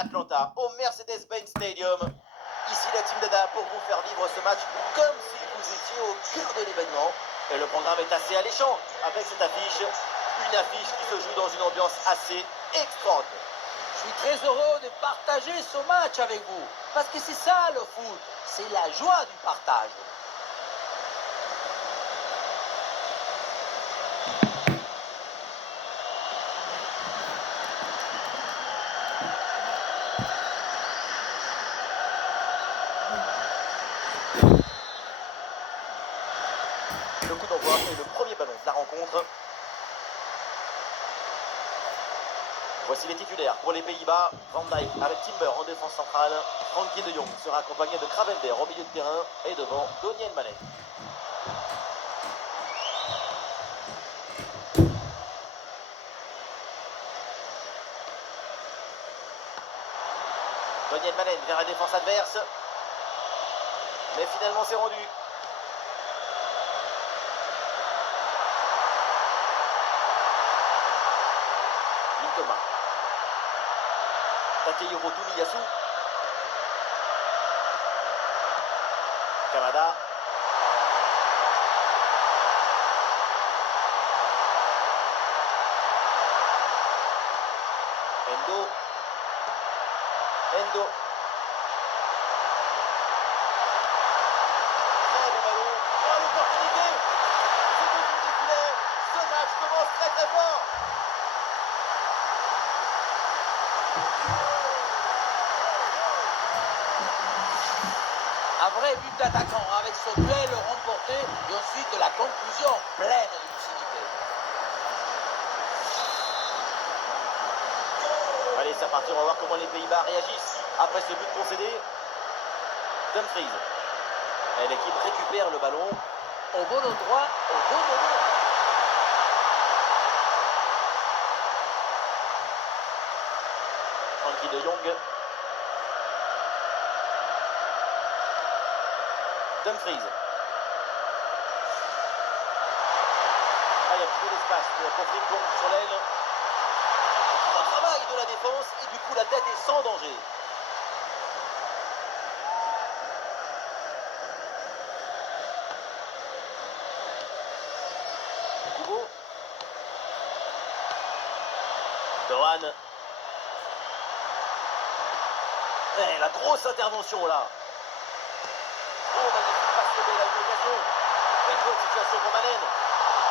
à Atlanta, au Mercedes-Benz Stadium. Ici la Team Dada pour vous faire vivre ce match comme si vous étiez au cœur de l'événement. Et le programme est assez alléchant avec cette affiche. Une affiche qui se joue dans une ambiance assez extraordinaire. Je suis très heureux de partager ce match avec vous. Parce que c'est ça le foot. C'est la joie du partage. Le coup d'envoi est le premier ballon de la rencontre. Voici les titulaires pour les Pays-Bas. Van Dijk avec Timber en défense centrale. Frankie de Jong sera accompagné de Gravenberch au milieu de terrain et devant Daniel Malen. Daniel Malen vers la défense adverse. Mais finalement c'est rendu. Thomas. Takehiro Tomiyasu. Kamada. Endo. Très bon ballon. Oh, l'opportunité. C'est au fond du filet. Ce match commence très très fort. Un vrai but d'attaquant avec ce duel remporté et ensuite la conclusion pleine de lucidité. Allez, c'est reparti, on va voir comment les Pays-Bas réagissent après ce but concédé. Dumfries. Et l'équipe récupère le ballon. Au bon endroit, au bon moment. Frankie de Jong. Dumfries. Ah, il y a un petit peu d'espace pour Frimpong sur l'aile. Un travail de la défense et du coup la tête est sans danger. Kubo. Dohan. Et la grosse intervention là. Oh, magnifique passe de belle occasion. Une bonne situation pour Malen.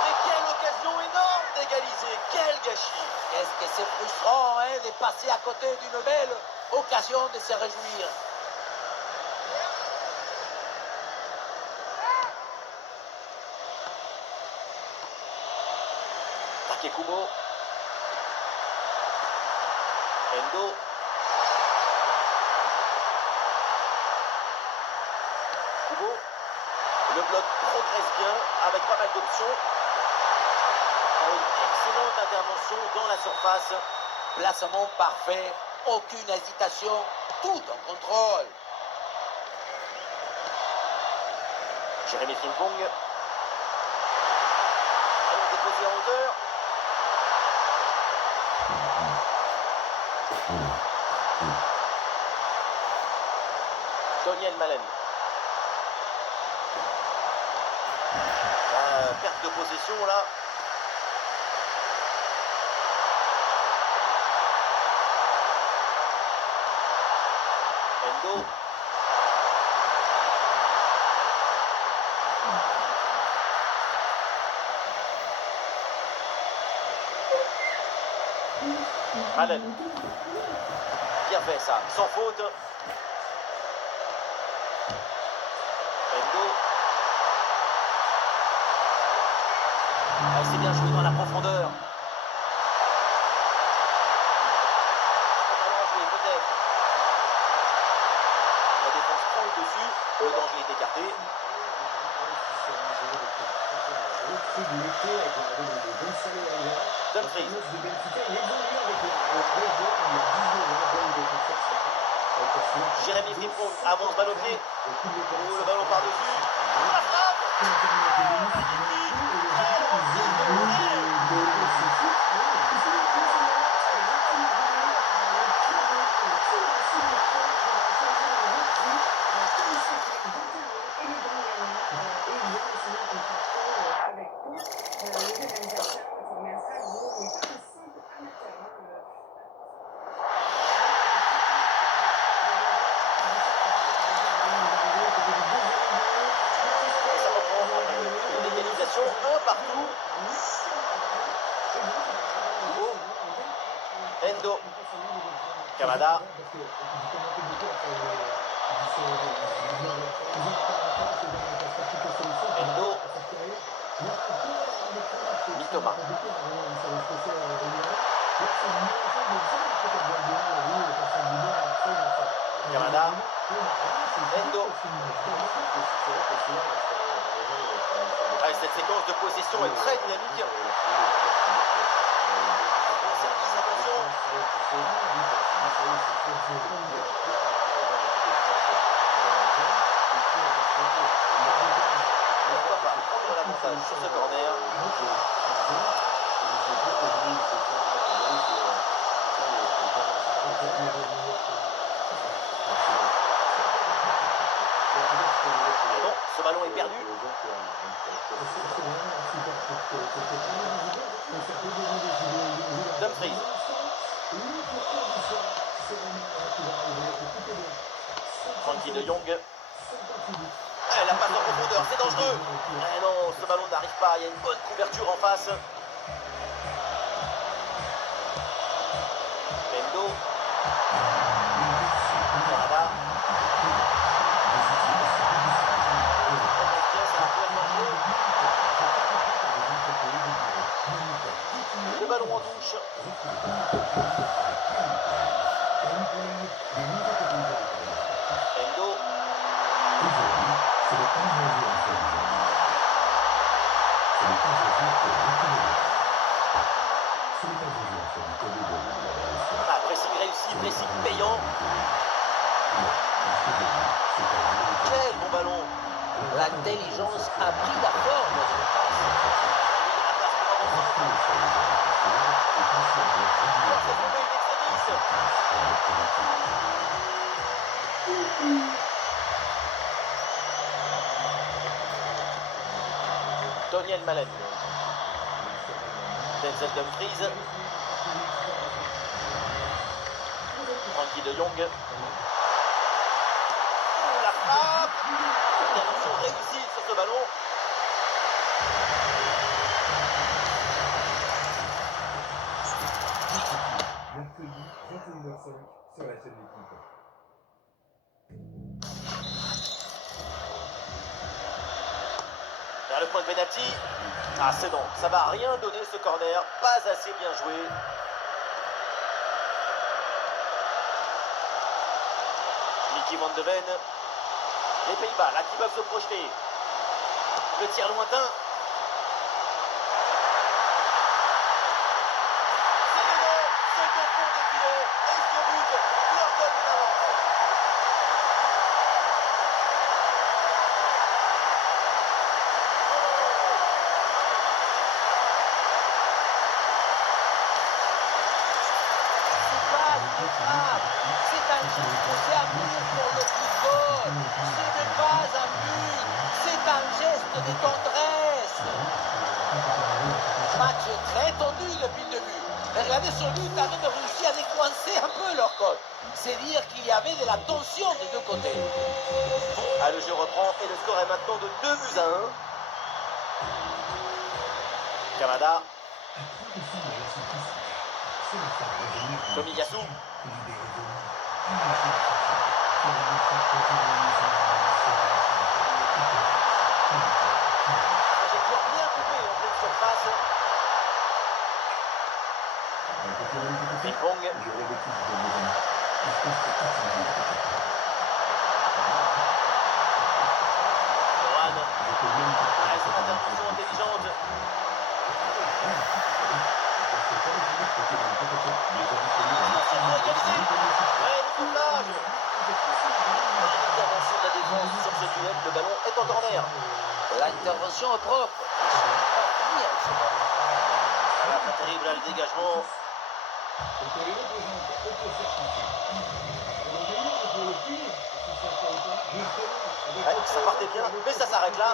Mais quelle occasion énorme d'égaliser. Quel gâchis. Est-ce que c'est frustrant de passer à côté d'une belle occasion de se réjouir? Takekubo. Endo. Kubo. Le bloc progresse bien avec pas mal d'options. Une excellente intervention dans la surface. Placement parfait, aucune hésitation, tout en contrôle. Jérémy Frimpong. Ballon déposé en hauteur. Daniel Malen. Perte de possession là. Endo. Malen. Bien fait ça, sans faute. Endo. Ah, c'est bien joué dans la profondeur. Peut-être. La défense prend le dessus. Le danger est écarté. Dumfries. Jérémy Frimpong avance balle au pied. Oh, le ballon par-dessus. La frappe. Magnifique. Quel lancer de volée. Kamada. Endo. Mitoma. Kamada. Endo. Ah, cette séquence de possession est très dynamique. Attention. Pourquoi pas prendre l'avantage sur ce corner. Mais non, ce ballon est perdu. Dumfries. Frankie de Jong. La passe en profondeur, c'est dangereux. Eh non, ce ballon n'arrive pas, il y a une bonne couverture en face. Endo. Kamada. Le ballon en touche. Endo. Ah, pressing réussi, pressing payant. Quel bon ballon. L'intelligence a pris la forme de la passe. Daniel Malen. Denzel Dumfries. Frankie de Jong. La frappe. Intervention réussie sur ce ballon. Mercredi 21h05 sur la chaîne L'équipe. Vers le point de pénalty. Ah, c'est non, ça va rien donner ce corner, pas assez bien joué. Mickey Van de Ven. Les Pays-Bas, là, qui peuvent se projeter. Le tir lointain. C'est le c'est au fond des filets. Et ce but leur donne une avance. C'est un geste, c'est un but pour le football. Ce n'est pas un but, c'est un geste de tendresse. Match très tendu depuis le début. Mais regardez ce but a même réussi à décoincer un peu leur côte. C'est dire qu'il y avait de la tension des deux côtés. Ah, le jeu reprend et le score est maintenant de 2-1. Kamada. Tomiyasu. Trajectoire bien coupée en pleine surface. Ping-pong. Lohan. Ah, c'est une intervention intelligente. L'intervention de la défense sur ce duel, le ballon est en corner. L'intervention est propre. Pas terrible là, le dégagement. Ouais, ça partait bien, mais ça s'arrête là.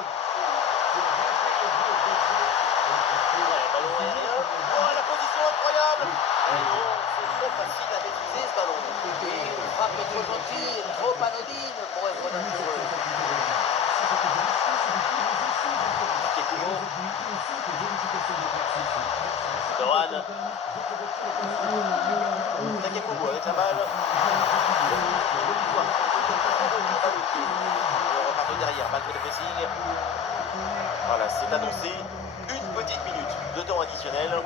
Ouais, ballon aérien. Oh, la position incroyable. Et non, c'est trop facile à maîtriser ce ballon. Et une frappe trop gentille, trop anodine pour être dangereux. Kekumo. Dohan. Takekubo avec la balle. additionnel.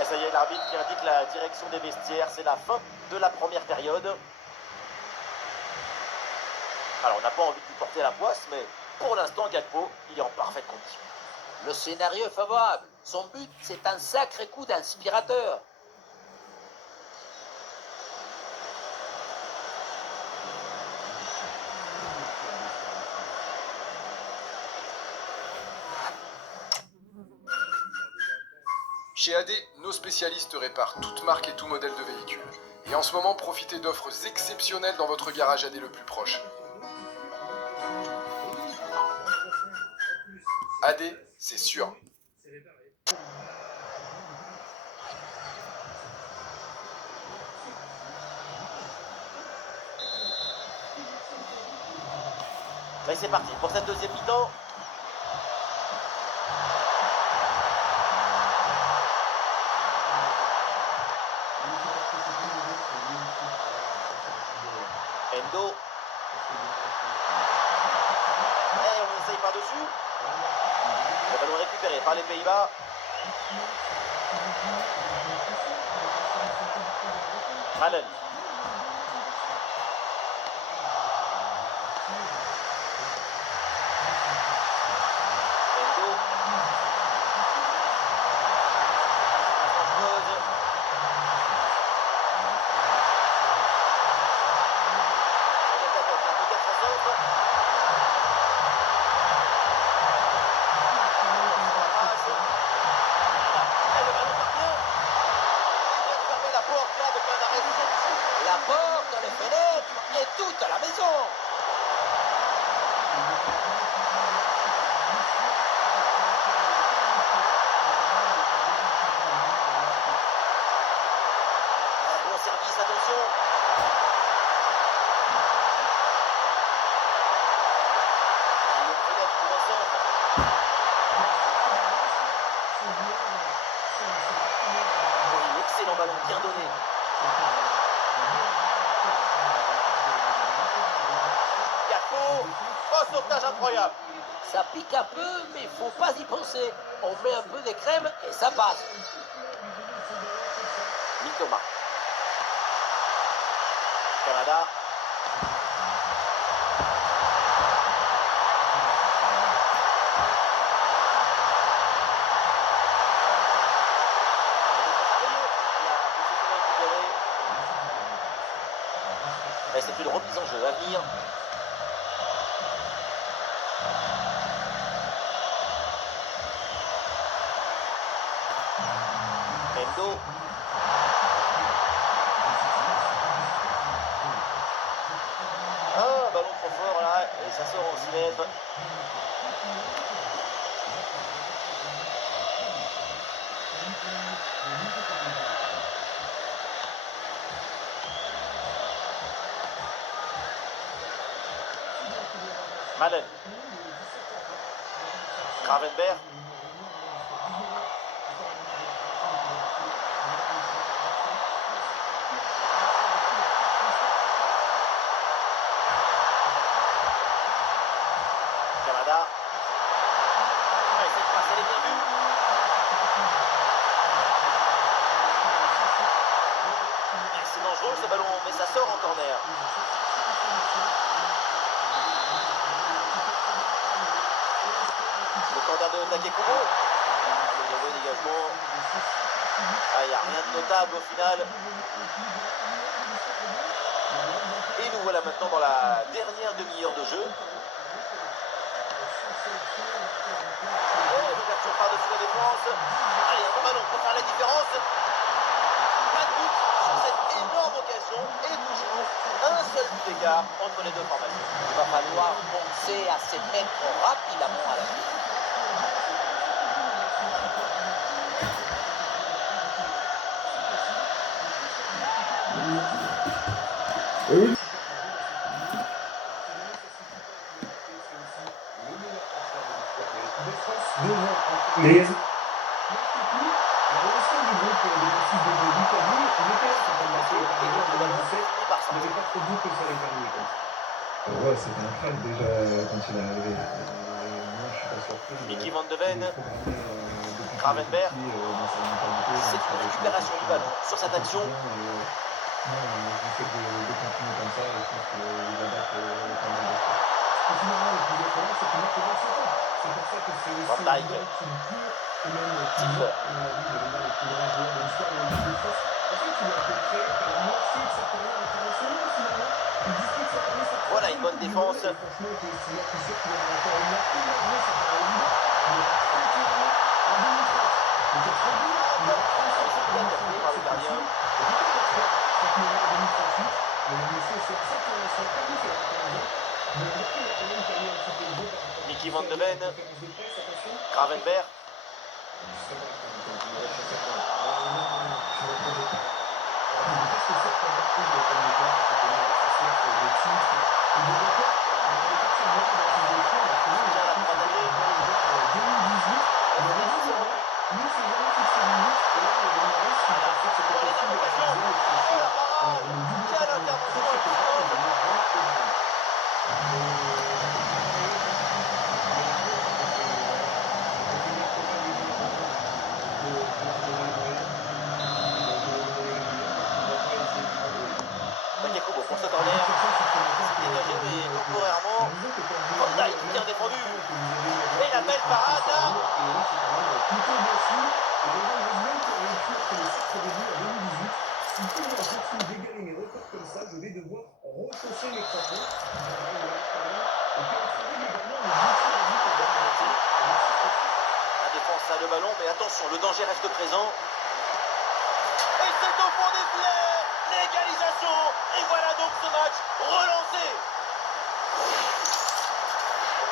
Et ça y est, l'arbitre qui indique la direction des vestiaires. C'est la fin de la première période. Alors, on n'a pas envie de lui porter la poisse, mais pour l'instant, Gakpo, il est en parfaite condition. Le scénario est favorable. Son but, c'est un sacré coup d'inspirateur. Chez AD, nos spécialistes réparent toute marque et tout modèle de véhicule. Et en ce moment, profitez d'offres exceptionnelles dans votre garage AD le plus proche. AD, c'est sûr. Et c'est parti pour cette deuxième mi-temps. Endo. Et on essaye par-dessus. Le ballon récupéré par les Pays-Bas. Malen. Endo. La porte, les fenêtres et toute la maison. Bon service, attention. Excellent ballon, bien donné. Gakpo, oh sauvetage incroyable. Ça pique un peu, mais il faut pas y penser. On met un peu de crème et ça passe. Mitoma. Canada. Et c'est une remise en jeu à venir. Endo. Ah, ballon trop fort là, et ça sort en silève. Malen. Gravenberg. Canada. Ah, cette passe, elle est bien vue. C'est dangereux ce ballon, mais ça sort en corner. Le corner de Takekubo. Le mauvais dégagement. Ah, il n'y a rien de notable au final. Et nous voilà maintenant dans la dernière demi-heure de jeu. L'ouverture par-dessus la défense. Allez, un bon ballon pour faire la différence. Pas de but sur cette énorme occasion. Et toujours un seul but d'écart entre les deux formations. Il va falloir penser à se mettre rapidement à la vie. Oui. Les ouais, c'était un crack déjà quand il est arrivé. Moi, je suis Mickey Van de Ven, Gravenberch. C'est une récupération du ballon sur cette action. Van Dijk, Tipper. Voilà une bonne défense. Par le gardien. Mickey Van de Ven, Gravenberch. Yakubo pour ce corner, c'est dégagé mais temporairement. Van Dijk bien défendu. Et la belle parade là. La défense a le ballon, mais attention, le danger reste présent. Et c'est au fond des filets. L'égalisation. Et voilà donc ce match relancé.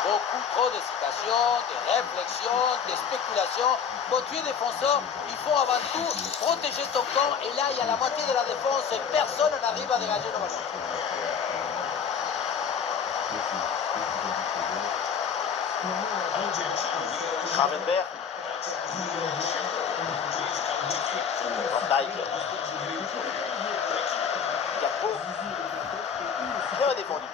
Beaucoup trop d'hésitation, de réflexion, de spéculation. Quand tu es défenseur, il faut avant tout protéger ton camp. Et là, il y a la moitié de la défense et personne n'arrive à dégager le ballon. Gravenberch. Van Dijk. Gakpo. Bien défendu.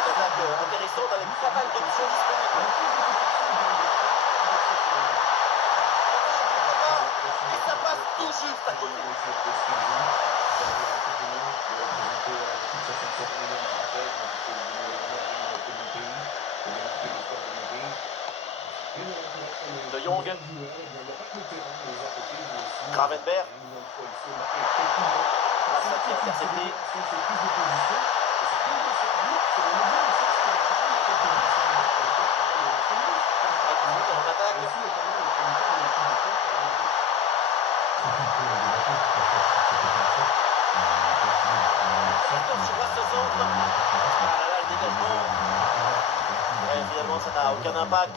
Une attaque intéressante avec pas mal d'options disponibles. Et ça passe tout juste à côté. De Jong. Gravenberch. Rassati intercepté. En attaque. Attention à ce centre. Ah là là, le dégagement. Ouais, finalement, ça n'a aucun impact.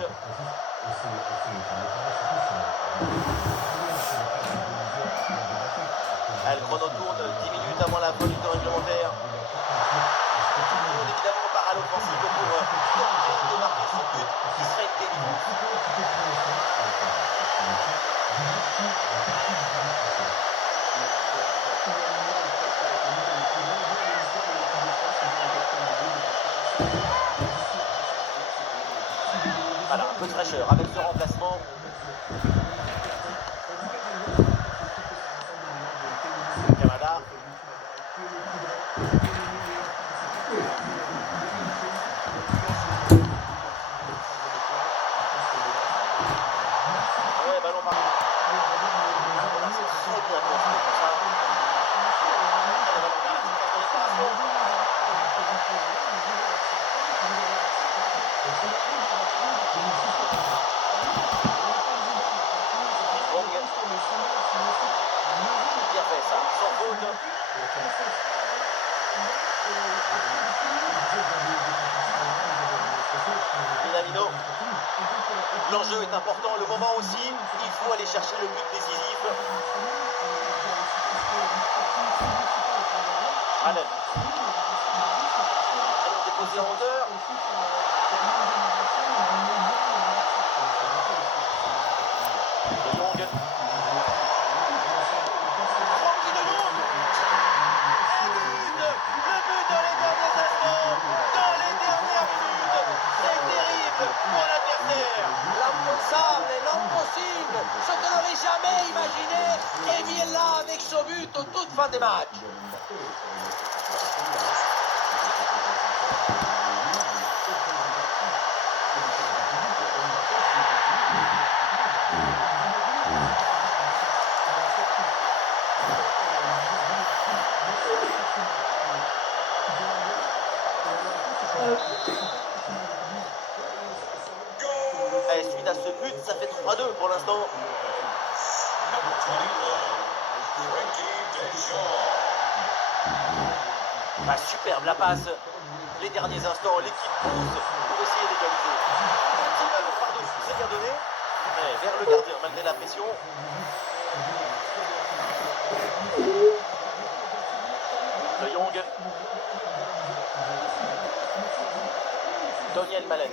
Le chrono tourne 10 minutes avant la fin du temps réglementaire. Tout le monde évidemment part à l'offensive pour tenter de marquer son but qui serait délivrant. Voilà, un peu de fraîcheur avec ce remplacement. Kamada. Ouais, ballon par. Voilà, c'est très bien construit comme ça. Et le ballon vers la surface de réparation. Bien fait ça, sans faute. Minamino. L'enjeu est important, le moment aussi, il faut aller chercher le but décisif. Allen. Ballon déposé en hauteur. De Jong. fin des matchs. Et suite à ce but, ça fait 3-2 pour l'instant. Ah, superbe la passe. Les derniers instants, l'équipe pousse pour essayer d'égaliser. Petit ballon par-dessus, c'est bien donné. Mais vers le gardien malgré la pression. De Jong. Daniel Malen.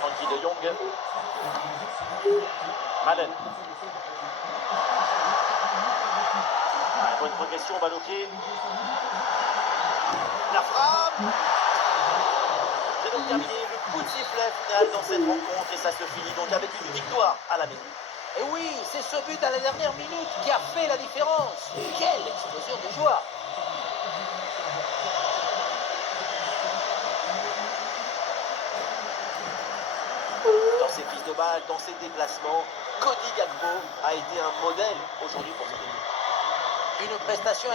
Frankie de Jong. Malen. Ah, bonne progression, balle au pied. La frappe. C'est donc terminé le coup de sifflet final dans cette rencontre et ça se finit donc avec une victoire à la maison. Et oui, c'est ce but à la dernière minute qui a fait la différence. Quelle explosion de joie! Dans ses prises de balle, dans ses déplacements, Cody Gakpo a été un modèle aujourd'hui pour cette équipe. Une prestation